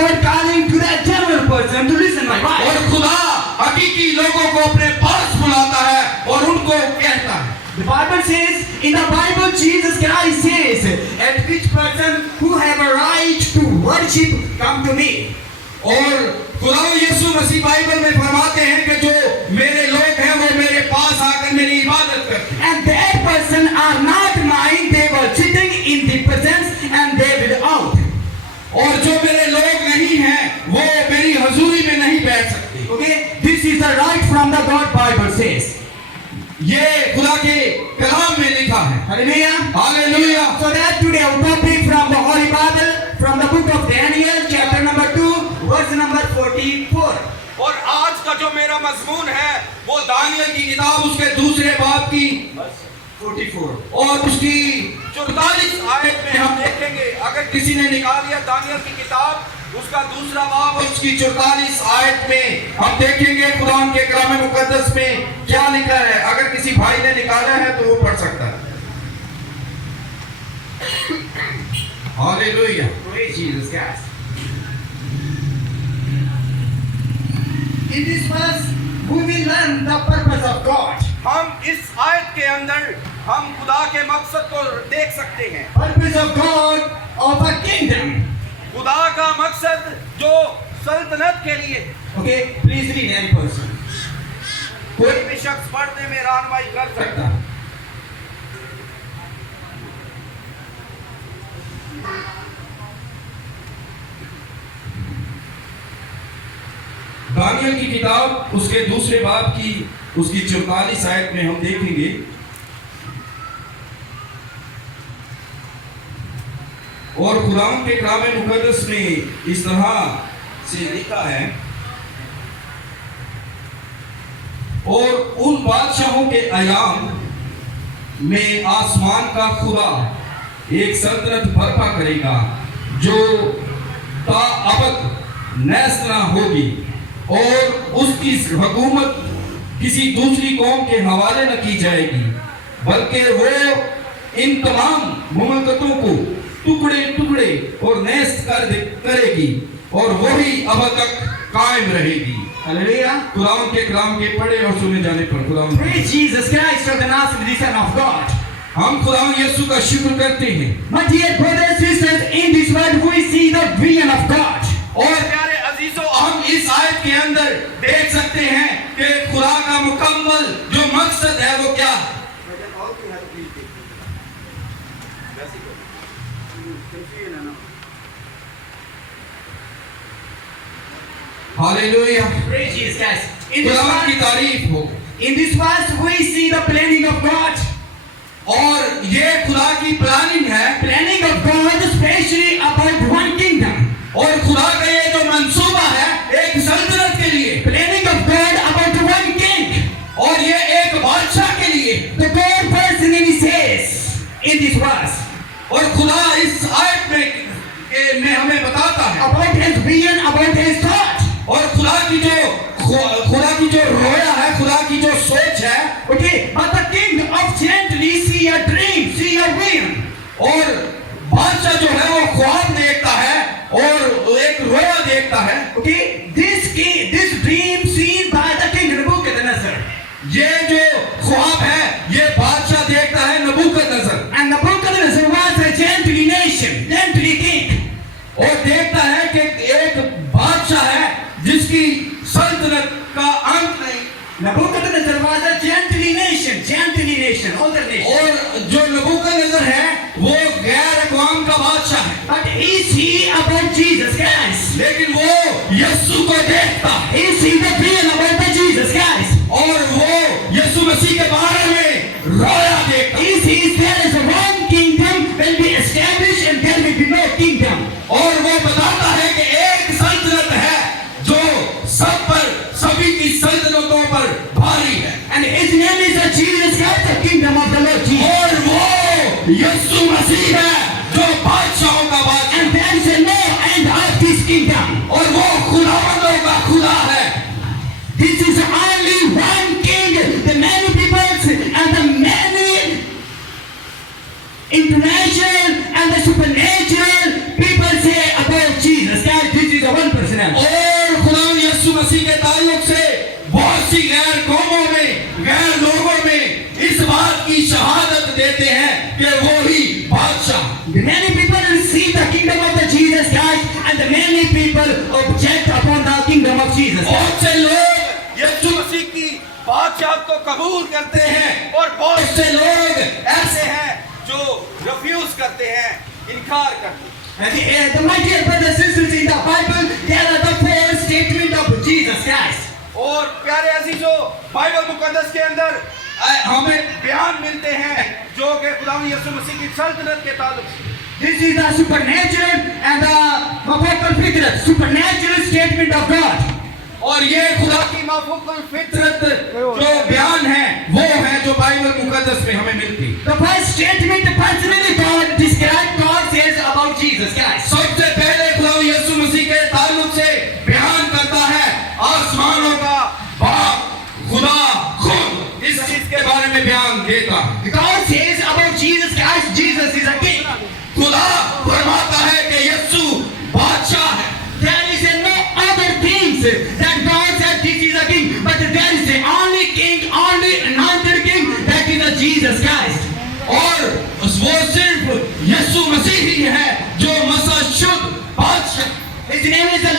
God calling to the general person to listen my voice. और खुदा हकीकी लोगों को अपने पास बुलाता है और उनको कहता है. The Bible says, in the Bible, Jesus Christ says, at which person who have a right to worship, come to me. और खुदा यीशु मसीह बाइबल में फरमाते हैं कि जो मेरे लोग हैं वो मेरे पास आकर मेरी इबादत करते हैं. And that person are not mine, they were sitting in the presence and they will out. और जो मेरे लोग नहीं हैं वो मेरी हजूरी में नहीं बैठ सकते. Okay, this is the right from the God Bible says. ये खुदा के कलाम में लिखा है. Hallelujah. Hallelujah. So that today our topic from the Holy Bible, from the book of Daniel, chapter number 2, verse number 44. और आज का जो मेरा मजमून है वो दानियल की किताब उसके दूसरे बाब की 44. और उसकी 44 आयत में हम देखेंगे. अगर किसी ने निकाल लिया दानियल की किताब उसका दूसरा बाब उसकी 44 आयत में हम देखेंगे कुरान के कलाम मुकद्दस में क्या लिखा है. अगर किसी भाई ने निकाला है तो वो पढ़ सकता है. Hallelujah. Praise Jesus Christ. In this verse, we will learn the purpose of God. हम इस आयत के अंदर हम खुदा के मकसद को देख सकते हैं. Purpose of God of a kingdom. खुदा का मकसद जो सल्तनत के लिए. Okay, please read any person. कोई भी शख्स पढ़ने में रहनुमाई कर सकता है. दानियल की किताब उसके दूसरे बाब की उसकी 44 आयत में हम देखेंगे. और खुदावंद के कलाम मुकद्दस में इस तरह से लिखा है. और उन बादशाहों के अयाम में आसमान का खुदा एक सल्तनत बर्पा करेगा जो ताअबद नैस ना होगी और उसकी हुकूमत किसी दूसरी कौम के हवाले न की जाएगी बल्कि वो इन तमाम मुमलकतों को टुकड़े टुकड़े और नैस करेगी और वही अब तक कायम रहेगी. Hallelujah. कुरान के कलाम के पढ़े और सुने जाने पर खुदा Praise Jesus Christ of the Nazareth, the Son of God. हम खुदा यीशु का शुक्र करते हैं. My dear brothers and sisters, in this world we see the vision of God. और प्यारे अजीजों हम इस आयत के अंदर देख सकते हैं कि खुदा का मुकम्मल जो मकसद है वो क्या है. हालेलुया. Praise Jesus Christ. खुदा की तारीफ हो. In this verse we see the planning of God. और ये खुदा की प्लानिंग है. Planning of God especially about one kingdom. और खुदा का ये जो मंसूबा है एक सल्तनत के लिए. Planning of God about one king. और ये एक बादशाह के लिए. The God person in says in this verse. और खुदा इस आयत में हमें बताता है about his vision, about his thought. और खुदा की जो रोया है खुदा की जो सोच है. Okay, but the king of gently see a dream, see a vision. और बादशाह जो है वो ख्वाब देखता है और एक रोया देखता है. Okay, this dream seen by the king Nebuchadnezzar. ये जो ख्वाब है ये बादशाह देखता है नबूकदनेस्सर. And Nebuchadnezzar was a gently nation, gently king. और देखता है कि एक बादशाह है जिसकी सल्तनत का अंत नहीं. Nebuchadnezzar was a gently nation, older nation. और जो नबूकदनेस्सर है वो गैर अक़वाम का बादशाह है. But he see about Jesus Christ. लेकिन वो यीशु को देखता. He see the vision about the Jesus Christ. और वो यीशु मसीह के बारे में रोया देखता. He sees there is one kingdom will be established and there will be no kingdom. और वो बताता है कि एक सल्तनत है जो सब पर सभी की सल्तनतों पर भारी है. And his name is the Jesus Christ, the kingdom of the Lord Jesus. और वो यीशु मसीह है जो बादशाहों का बादशाह. And there is no end of this kingdom. और वो खुदावंदों का खुदा है. This is only one king. The many peoples and the many international and the supernatural people say about Jesus Christ. This is the kingdom of the Jesus Christ, and the many people object upon the kingdom of Jesus Christ. बहुत से लोग यीशु मसीह की बादशाहत को कबूल करते हैं और बहुत से लोग ऐसे हैं जो रिफ्यूज करते हैं, इनकार करते हैं। And my dear brothers and sisters, in the Bible, there are the four statements of Jesus Christ. और प्यारे अजीजों, बाइबल मुकद्दस के अंदर हमें बयान मिलते हैं जो कि खुदावंद यीशु मसीह की सल्तनत के ताल्लुक से। This is the supernatural and the mafukul fitrat, supernatural statement of God. और ये खुदा की माफूकुल फितरत जो बयान है वो है जो बाइबल मुकद्दस में हमें मिलती। The first statement personally God described God says about Jesus Christ. सबसे पहले खुदा यीशु मसीह के ताल्लुक से बयान करता है आसमानों का बाप खुदा खुद इस चीज के बारे में बयान देता है। God says about Jesus Christ, Jesus is a king. खुदा फरमाता है कि यीशु बादशाह है। There is no other things that God said this is a king, but there is the only king, only anointed king, that is a Jesus Christ. और वो सिर्फ यीशु मसीह ही है जो मसीह शुद्ध बादशाह। His name is